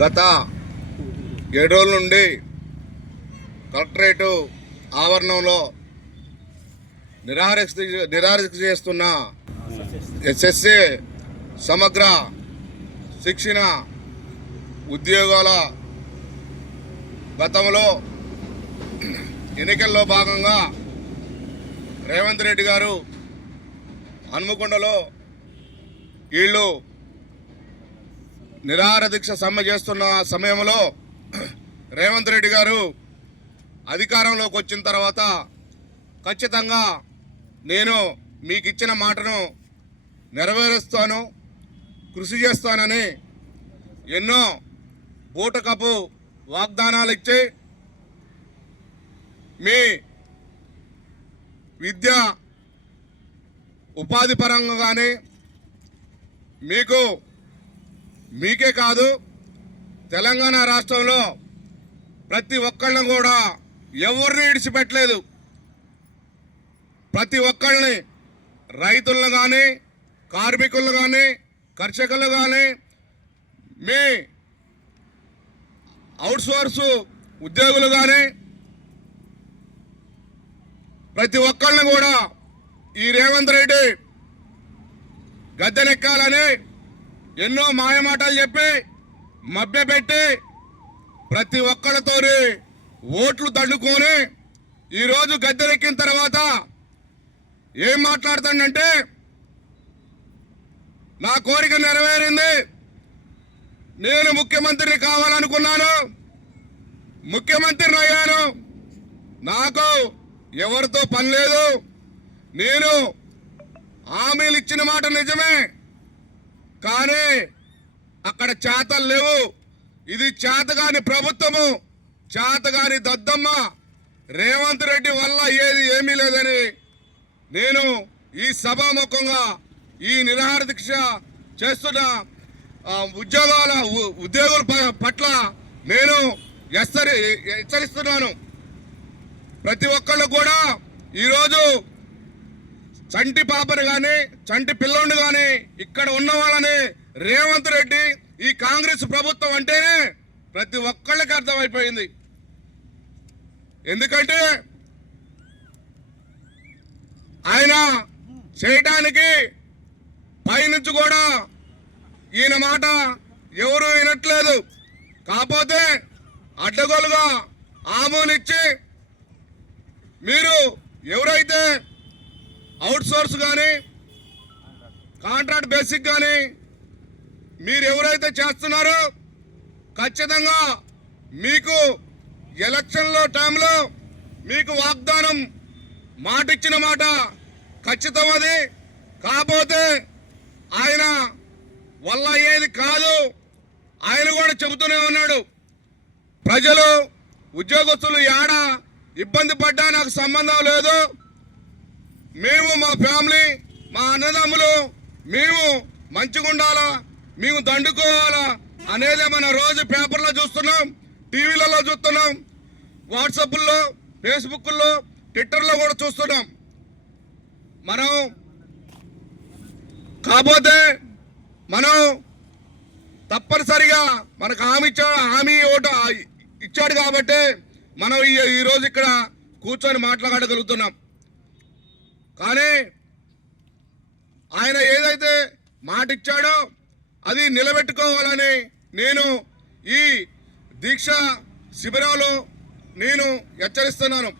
గత ఏడు రోజుల నుండి కలెక్టరేటు ఆవరణంలో నిరాహార నిరాహార చేస్తున్న ఎస్ఎస్సి సమగ్ర శిక్షణ ఉద్యోగాల గతంలో ఎన్నికల్లో భాగంగా రేవంత్ రెడ్డి గారు హన్మకొండలో వీళ్ళు నిరార దీక్ష సమ్మె చేస్తున్న సమయంలో రేవంత్ రెడ్డి గారు అధికారంలోకి వచ్చిన తర్వాత ఖచ్చితంగా నేను మీకు ఇచ్చిన మాటను నెరవేరుస్తాను కృషి చేస్తానని ఎన్నో బూటకపు వాగ్దానాలు ఇచ్చి మీ విద్య ఉపాధి పరంగా కానీ మీకు మీకే కాదు తెలంగాణ రాష్ట్రంలో ప్రతి ఒక్కళ్ళని కూడా ఎవరిని ఇడిచిపెట్టలేదు. ప్రతి ఒక్కళ్ళని రైతులను కానీ కార్మికులను కానీ కర్షకులు కానీ మీ అవుట్సోర్సు ఉద్యోగులు కానీ ప్రతి ఒక్కళ్ళని కూడా ఈ రేవంత్ రెడ్డి గద్దెనెక్కాలని ఎన్నో మాయమాటలు చెప్పి మభ్యపెట్టి ప్రతి ఒక్కరితో ఓట్లు తడ్డుకొని ఈరోజు గద్దెరెక్కిన తర్వాత ఏం మాట్లాడుతాడంటే నా కోరిక నెరవేరింది. నేను ముఖ్యమంత్రిని కావాలనుకున్నాను. ముఖ్యమంత్రిని అయ్యాను. నాకు ఎవరితో పని లేదు. నేను హామీలు ఇచ్చిన మాట నిజమే. కానీ అక్కడ చేతలు లేవు. ఇది చేతగాని ప్రభుత్వము చేతగాని దద్దమ్మ. రేవంత్ రెడ్డి వల్ల ఏది ఏమీ లేదని నేను ఈ సభాముఖంగా ఈ నిరాహార దీక్ష చేస్తున్న ఉద్యోగాల ఉ- ఉద్యోగుల ప- పట్ల నేను హెచ్చరి హెచ్చరిస్తున్నాను. ప్రతి ఒక్కళ్ళు కూడా ఈరోజు చంటి పాపను కానీ చంటి పిల్లోని కానీ ఇక్కడ ఉన్న వాళ్ళని రేవంత్ రెడ్డి ఈ కాంగ్రెస్ ప్రభుత్వం అంటేనే ప్రతి ఒక్కళ్ళకి అర్థమైపోయింది. ఎందుకంటే ఆయన చేయటానికి పైనుంచి కూడా ఈయన మాట ఎవరు వినట్లేదు. కాకపోతే అడ్డగోలుగా ఆమోనిచ్చి మీరు ఎవరైతే అవుట్సోర్స్ కానీ కాంట్రాక్ట్ బేసిక్ కానీ మీరు ఎవరైతే చేస్తున్నారో ఖచ్చితంగా మీకు ఎలక్షన్లో టైంలో మీకు వాగ్దానం మాట ఇచ్చిన మాట ఖచ్చితం అది. కాకపోతే ఆయన వల్ల ఏది కాదు. ఆయన కూడా చెబుతూనే ఉన్నాడు. ప్రజలు ఉద్యోగస్తులు ఏడ ఇబ్బంది పడ్డా నాకు సంబంధం లేదు. మేము మా ఫ్యామిలీ మా అన్నదమ్ములు మేము మంచిగా ఉండాలా? మేము దండుకోవాలా? అనేది మన రోజు పేపర్లో చూస్తున్నాం టీవీలలో చూస్తున్నాం వాట్సాప్లో ఫేస్బుక్లో ట్విట్టర్లో కూడా చూస్తున్నాం. మనం కాకపోతే మనం తప్పనిసరిగా మనకు హామీ ఇచ్చా హామీ ఓటు ఇచ్చాడు కాబట్టి మనం ఈ ఈరోజు ఇక్కడ కూర్చొని మాట్లాడగలుగుతున్నాం. కానీ ఆయన ఏదైతే మాట ఇచ్చాడో అది నిలబెట్టుకోవాలని నేను ఈ దీక్ష శిబిరాలు నేను హెచ్చరిస్తున్నాను.